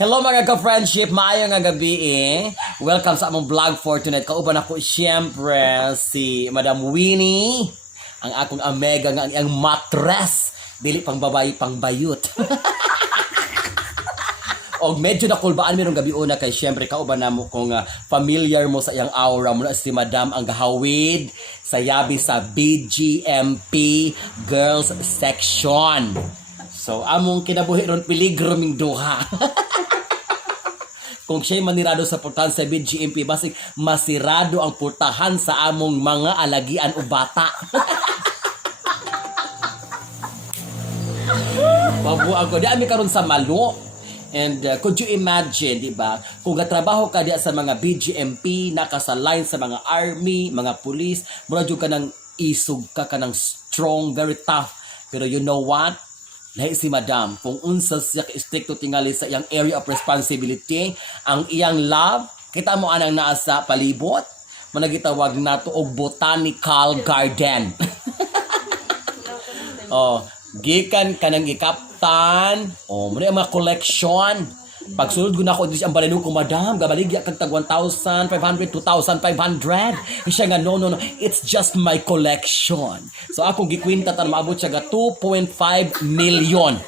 Hello mga ka-friendship, maayong nga gabi Welcome sa among vlog for tonight. Kauban ako siyempre si Madam Winnie, ang akong amega nga ang matres, dili pang babae pang bayot. Og medyo nakulbaan mirong gabi una kay siyempre kauban namo kung familiar mo sa iyang aura mo na si Madam ang gahawid sa yabi sa BGMP Girls Section. So among kinabuhi ron peligro ming duha. Kung siya'y manirado sa purtahan sa BGMP, basig masirado ang purtahan sa among mga alagian o bata. Mabuang ko. Di ami karon sa Malo. And could you imagine, di ba? Kung gatrabaho ka diya sa mga BGMP, nakasalign sa mga army, mga police, mura ka ng isog ka ng strong, very tough. Pero you know what? Lahi si Madam, kung unsa siya ka-stricto tingali sa iyang area of responsibility, ang iyang love, kita mo anang naa sa palibot, managitawag nato og botanical garden. Oh, gikan kanang gikaptan, muna mga collection. Pagsulod ko na ako dito ang balino ko, Madam, gabaligya kag tag 1,500, 2,500. Siya nga, no, it's just my collection. So akong gikwinta tan maabot siya ga 2.5 million.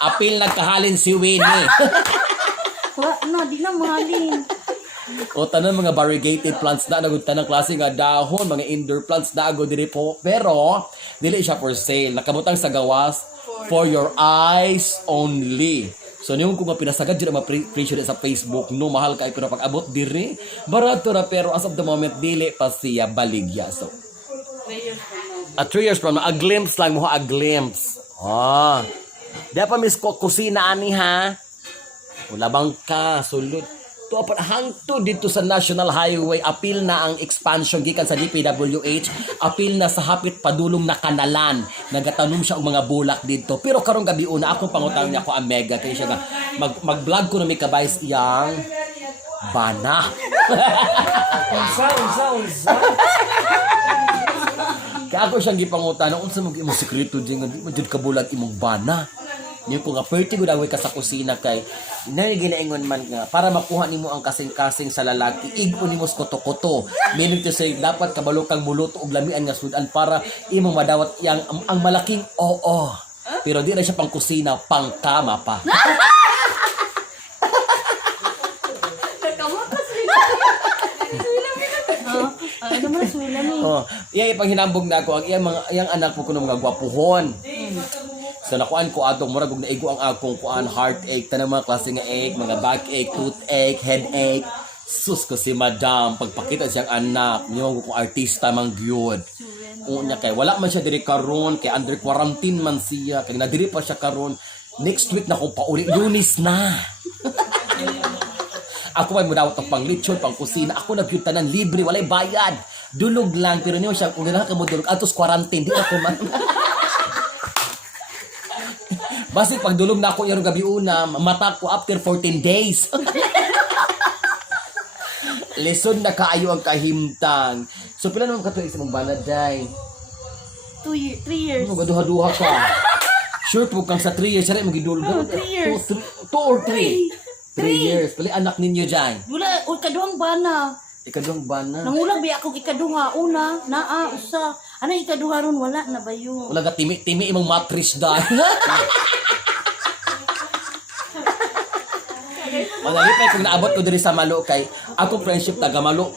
Apil nagkahalin si Winnie. No, di na mahalin. O tanan mga variegated plants na nagud tanang klase nga dahon, mga indoor plants na agud diri po. Pero dili siya for sale. Nakabutang sa gawas for your eyes only. So niyo kung pinasagad diri ma-presyo sa Facebook no mahal kay pero pag-abot diri barato ra pero as of the moment dili pa siya baligya. So 3 years from now, a glimpse lang mo, a glimpse. Di pa miss ko kusina ani ha. Wala bang ka sulod to hangto dito sa National Highway, apil na ang expansion gikan sa DPWH, apil na sa hapit padulong na kanalan, nagatanom siya og mga bulak dito. Pero karong gabi una akong pangutang niya ako ang mega kay siya nga mag-vlog ko na may kabayas iyang bana. Unsa. Kaya ako siyang gipangutan, unsa mo imong sekreto din nga di mo jud kabulag imong bana. Niyo ko nga perti ko daway ka sa kusina kay ginaingon man nga para makuha nimo ang kasing-kasing sa lalaki ig-on nimo koto-koto. Meaning to say dapat kabalo kang muluto og lamian nga sudan para imong madawat yang ang malaking oo. Pero di na siya pang kusina, pang kama pa. Ano man sulam ni? Iya ipanghinambog na ako ang iyang anak po kuno mga gwapuhon. So nakuan ko atong murag og naigo ang akong kuan heartache, tanang mga klase nga ache, mga backache, toothache, headache. Sus ko si Madam pagpakita siyang anak, niyo ko artista man gyud. Unya kay wala man siya diri karon kay under quarantine man siya, kay nadiri pa siya karon. Next week na ko pauli, Lunes na. Ako may mudawat og panglitsyon, pang kusina. Ako nagyud tanan libre, walay bayad. Dulog lang pero niyo siya kung ganahan ka mo dulog atos quarantine di ako man. Basi pag dulog na ako yung gabi una, mata ko after 14 days. Lesson na kaayo ang kahimtang. So pila naman katuig sa mong banaday? 3 years. Magaduha-duha ka. Sure po kang sa 3 years. Sari magidulog. 3 years. 2 or 3? 3 years. Pali anak ninyo dyan. Wala, ikaduhang bana. Ikaduhang bana. Nangulang biya akong ikaduha. Una, naa, usa. Ano ikaduha ron? Wala na ba yun? Wala ka timi imong matris dahil. Manalipay kung naabot ko diri sa Malo kay ako friendship taga Malo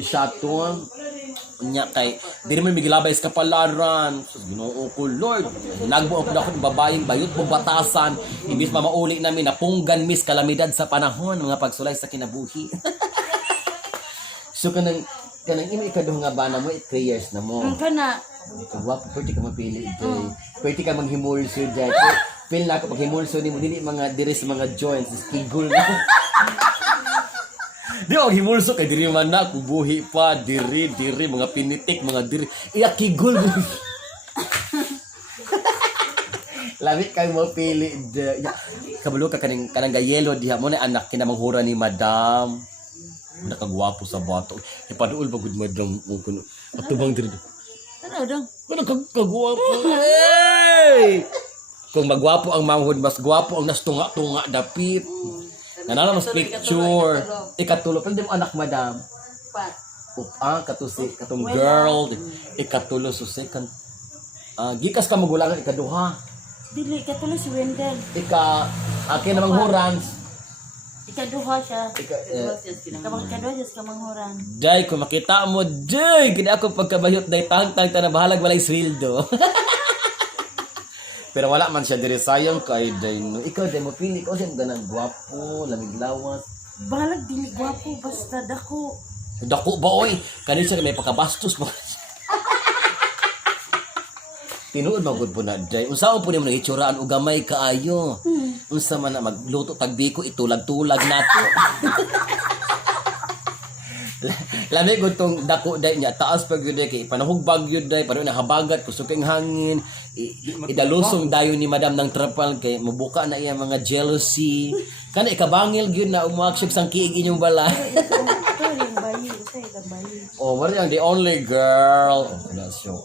siya to. Unya kay diri man migilabay sa kapalaran. Ginoo ko Lord. Nagbuo ko ng babayeng bayot mo batasan. Imbis mamauli namin na punggan miss kalamidad sa panahon mga pagsulay sa kinabuhi. So kanang imo ikaduha nga bana mo 3 years na mo. Ang kana. Wapo pwede ka mapili day. Pwede ka manghimulso day. Feel na ako pag himulso nimo dili mga diri sa mga joints, skigol na. Di ako himulso kay diri man na kubuhi pa diri mga pinitik mga diri iya kigol. Lamit kay mo pili kabalo ka kanang gayelo diha mo na anak kinamanghura ni Madam. Nakagwapo sa bato. Ipaduol ba gud Madam mo kuno. Atubang diri. Ano dong? Ano kagwapo. Hey! Kung magwapo ang manghod, mas gwapo ang nastunga-tunga dapit. Nanala mas picture. Ikatulo, pero di mo anak, madam. Katusi, katong girl. Ikatulo, so second. Gikas ka magulangan, ikaduha. Dili, katuloy si Wendell. Akin namang hurans. Ikaduha siya. Kamang ikaduha siya sa kamanghuran. Day, kung makita mo, day, kaya ako pagkabayot, day, tang-tang, na bahalag walay sweldo. Pero wala man siya diri, sayang kay day, no. Ikaw, day, mo pili ko siya ganang gwapo, lamig lawas. Balag dili gwapo, basta dako. Dako ba, oy? Kanil siya may pagkabastos mo. Tinuod magud po na, day. Unsa po niyo nang itsuraan o gamay kaayo. Unsa man na magluto tagbiko, itulag-tulag nato. Lami ko tong dako day niya, taas pag yun day, kay panahugbag yun day, parang nahabagat, kusuking hangin, idalusong dayon ni madam ng trapal, kay mabuka na iya mga jealousy. Kana ikabangil yun na umaksip sang kiig inyong balay. Ito yung bayi, ito yung bayi. Oh, wala yung the only girl. Oh, that's so.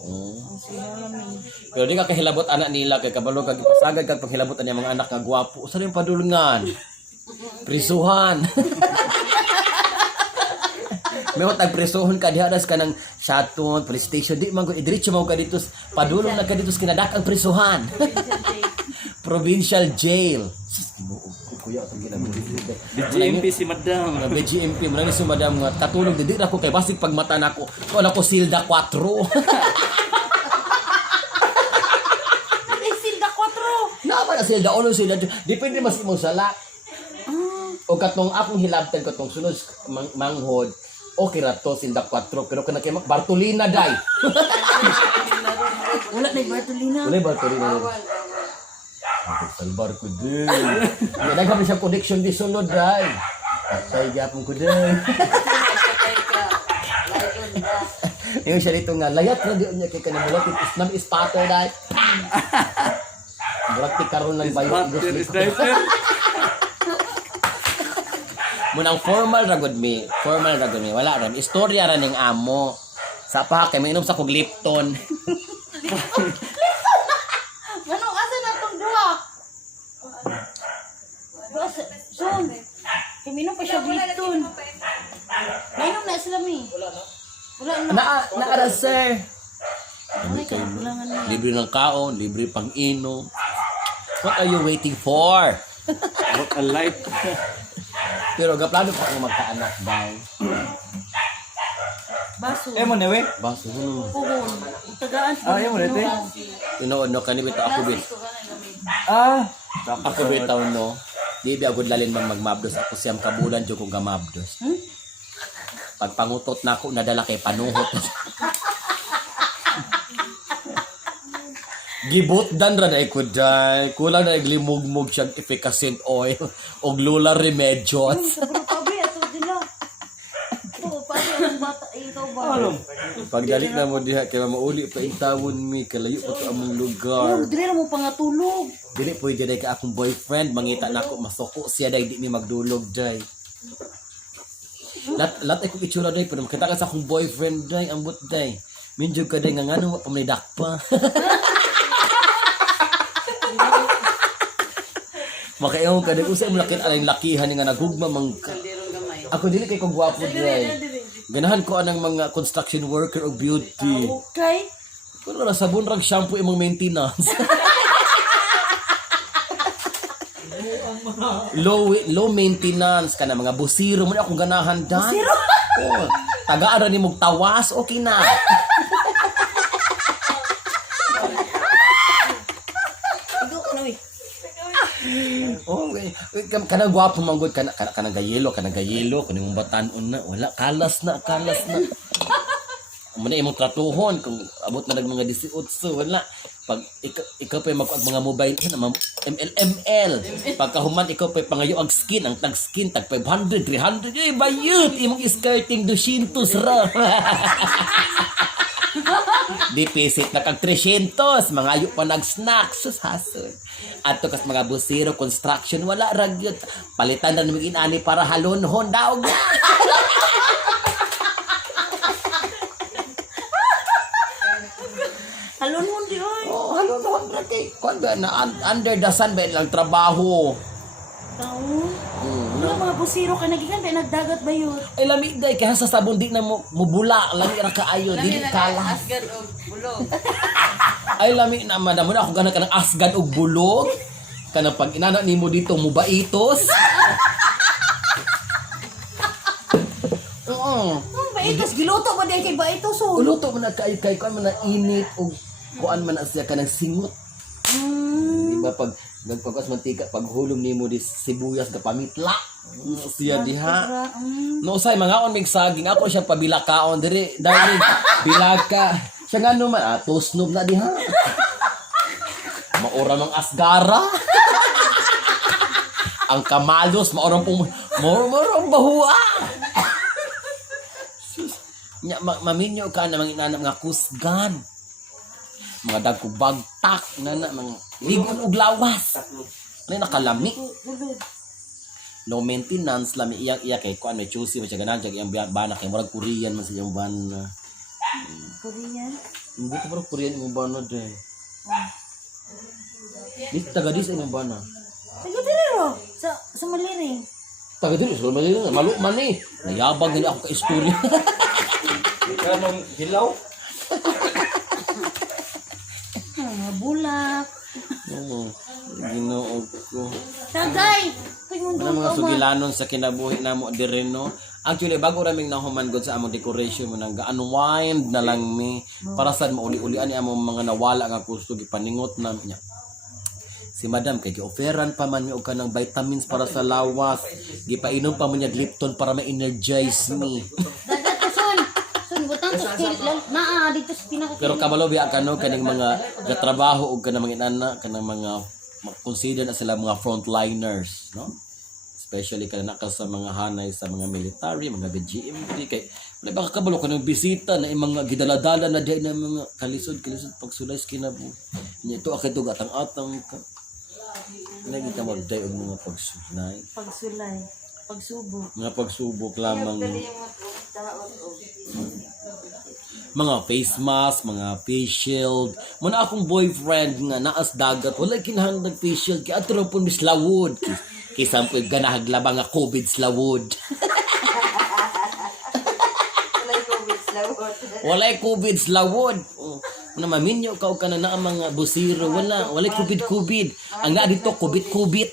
Pero di ka kahilabot anak nila, kay kabalo kag ipasagad kag paghilabot ang mga anak nga gwapo. Usa rin padulungan. Prisuhan. May tag prisuhan ka diha ka ng Shaton, police station, di man ko idiretso mo ka dito, padulong na ka dito sa kinadakang prisuhan. Provincial jail. Kuya atong ginamit. BGMP si madam. BGMP mo na si madam nga katulog didi ra ko kay basig pagmata nako. Ko na ko silda 4. Ay, silda 4. Naman na silda ulo silda. Depende mas imong sala. O katong akong hilabtan ko tong sunod manghod. Okay ra to silda 4 pero kana kay Bartolina day. Wala na yung Bartolina. Wala Bartolina. Salbar ko din. Nagkami siya connection di sunod day. Patay gyapon ko din. Yung siya dito nga layat na diyon niya kay kanila isnam spatter day. Burak ti karon lang bayo. Munang formal ragod mi. Wala ram. Istorya ra ning amo. Sa pa kay mainom sa kog Lipton. Ganong asa na itong duha? Son, kaminom pa siya Lipton. Mainom na sila mi. Wala na. Naara sir. Ano kayo kulangan na. Libre ng kaon, libre pang inom. What are you waiting for? What a life. Pero gaplano pa ako magkaanak daw. Baso. mo newe? Baso Puhon. Tagaan. Ayaw mo nete? Tinood no kanibit ako bit. Ako Ako bitaw no. Di ba agud lalin man magmabdos ako siyam kabulan jud kong gamabdos. Pag pangutot na ako nadala kay panuhot. Gibot dan ra na ko day. Kulang na iglimugmug siyang efficacent oil og lula remedios. Siguro pabi, ato dila. Oo, pabi, ang bata, ikaw ba? Pagdali na mo diha kay mauli pa itawon mi kalayo pa to among lugar. Dili mo pangatulog. Dili pwede day ka akong boyfriend mangita nako masuko siya day di mi magdulog day. Lat ay ko itsura day pero makita ka sa akong boyfriend day ambot day. Minjog ka day nga ngano pa may dakpa. Makaewan ka din usay mo lakin alang lakihan nga nagugma mang ako dili kay ko gwapo day. Ganahan ko anang mga construction worker o beauty. Okay. Pero na sabon rag shampoo imong maintenance. low maintenance kana mga busiro mo na akong ganahan dan. Busiro? Oh, tagaan ra nimog tawas okay na. Igo ko na wi. Oh, kanang gwapo manggod kanang gayelo kuning mong batan-on na wala kalas na. Muna imong tratuhon kung abot na nag mga 18 wala pag ikaw pa mag mga mobile ML pagkahuman ikaw pa pangayo ang skin ang tag skin tag 500 300 bayot imong skirting 200 ra. Di pisit na kag 300 mga ayo pa nag-snacks sus hasod ato kas mga busiro construction wala ragyot palitan na namig inani para halonhon daog. Halon mo di oy. Oh, halonhon ra kay kay kung ba na under the sun ba lang trabaho. Taon. Wala mga busiro ka nagikan kay nagdagat ba yun? Ay lami day kaya sa sabon di na mo mubula lami ra kaayo dili kala. Asgard o bulog. Ay lami na madamo na ako gana kanang asgad og bulog. Kanang pag inana nimo dito mubaitos. Oo. Baitos giluto ba din kay baitos so? Uluto man na kay kuan man na init og kuan man na siya kanang singot. Diba pag nagpagkas mantika pag hulom nimo di sibuyas ga pamitla. Siya diha. No say mga on mig saging ako siya pabilakaon diri dali bilaka. Siya nga naman tosnob na diha. Maura mang asgara. Ang kamalos maurang maurang bahua. Nya maminyo ka na mga inanap nga kusgan. Mga dagko bagtak na mga ligon og lawas. Ano nakalami? Low maintenance lami iyak kay kuan may choosy mo siya ganan siya iyang bana kay murag Korean man sa iyang bana. Korean? Hindi ko parang Korean yung bana de. Di taga dis iyang bana. Taga diri ro sa Maliring. Taga dis so mali malu man ni. Nayabang gani ako ka istorya. Ikaw mong hilaw? Bulak. Oo. Ginoo ko. Tagay. Pingon Ano mga sugilanon sa kinabuhi namo dire no. Actually bago raming nahuman gud sa among decoration mo nang ga-unwind na lang mi para sad mauli-ulian ni among mga nawala nga gusto gipaningot na niya. Si Madam kay gi-offeran pa man mi og kanang vitamins para sa lawas. Gipainom pa man niya Lipton para ma-energize mi. Dagat ko son. Son butang to skill naa dito sa pinaka. Pero kabalo biya kano kaning mga gatrabaho og kanang mga inana kanang mga consider na sila mga frontliners, no? Especially kana naka sa mga hanay sa mga military, mga BGMP kay wala ba kabalo kanang bisita na mga gidaladala na day na mga kalisod pagsulay sa kinabu. Nya ito akito gatang-atang ka. Nagita mo day og mga pagsulay. Pagsubok. Mga pagsubok lamang. Mga face mask, mga face shield. Muna akong boyfriend nga naas dagat, wala kinahanglan face shield kay atro pun mislawod. Kay sampoy ganahag labang nga COVID slawod. Walay COVID slawod. Oh, na maminyo ka og kana na mga busiro, walay COVID. Ang na dito COVID.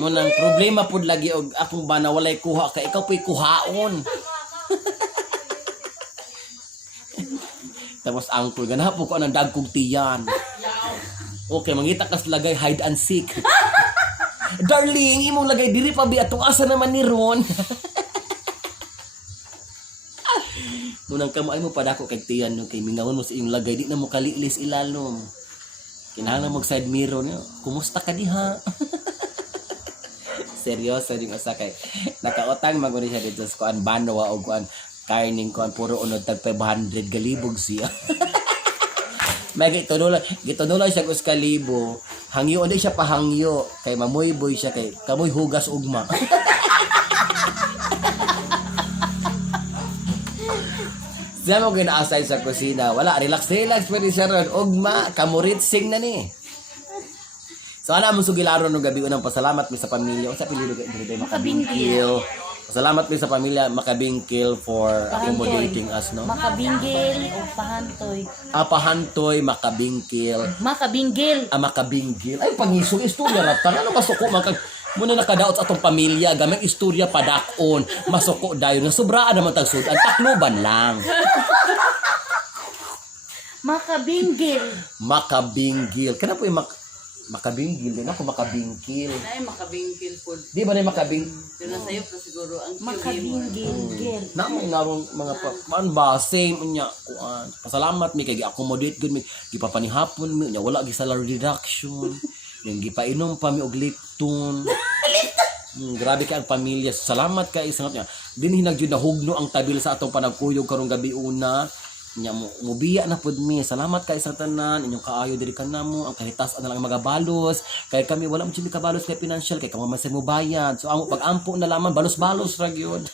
Munang problema pud lagi og akong bana walay kuha kay ikaw po'y kuhaon. Tapos angkol ganahan po ko anang dagkog tiyan. Okay, mangita kas lagay hide and seek. Darling, imong lagay diri pa bi atong asa naman ni Ron. Munang kamay mo padako kay tiyan no kay mingawon mo sa iyong lagay di na mo kalilis ilalom. Kinahanglan mag side mirror niyo. Kumusta ka diha? Seryoso yung asa kay nakautang maguni siya dito sa kuan banwa o kuan karning kuan puro unod tag 500 galibog siya. May gitunulan siya kus kalibo. Hangyo di siya pahangyo kay mamoy boy siya kay kamoy hugas ugma. Siya mo ginaasay sa kusina. Wala, relax pwede siya ron. Ugma, kamuritsing na ni. So ana mo sugilaron no gabi unang pasalamat mi sa pamilya. Unsa pilido kay Makabingkil. Pasalamat mi sa pamilya Makabingkil for accommodating us, no? Makabinggil o pahantoy. Pahantoy Makabingkil. Makabinggil. Makabingkil. Ay pangisog istorya ratan. Ano masuko muna nakadaot sa atong pamilya gamay istorya padakon. Masuko dayon nga sobraan naman tag sud. Ang takloban lang. Makabinggil. Kana po yung Makabinggil din ako, makabingkil. Ay, makabingkil po. Di ba na makabing? Yun na sa'yo pa siguro ang Makabinggil. Namang narong mga man ba same unya kuan. Pasalamat mi kay gi-accommodate gud mi, gipapanihapon mi unya wala gi salary reduction. Yung gipainom pa mi og Lipton. Grabe ka ang pamilya. Salamat kay isang niya. Dinhi nagyud nahugno ang tabil sa atong panagkuyog karong gabi una. Nya mubiya na pud mi. Salamat kay sa tanan, inyong kaayo diri kanamo, ang kahitas na lang magabalos. Kay kami wala mo jud kabalos kay financial kay kamo masay mo bayad. So amo pag-ampo na lamang balos-balos ra gyud.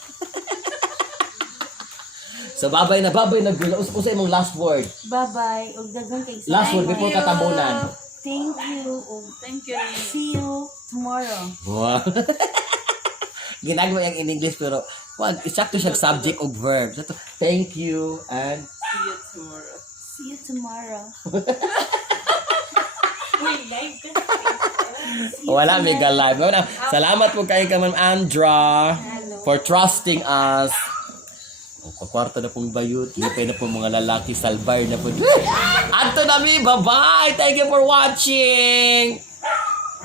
So babay na girl. Usa imong last word. Bye-bye. Ug daghang kay Last word before katabunan. Thank you. Ug Thank you. see you tomorrow. Wow. Ginagawa yung in English pero wag isakto siya subject o verb. So, thank you and See you tomorrow. See you tomorrow. wala mega live. Salamat po kay ka Ma'am Andra for trusting us. O, kakwarta na pong bayot. Hipay na po mga lalaki. Salbar na po. Anto na mi. Bye-bye. Thank you for watching.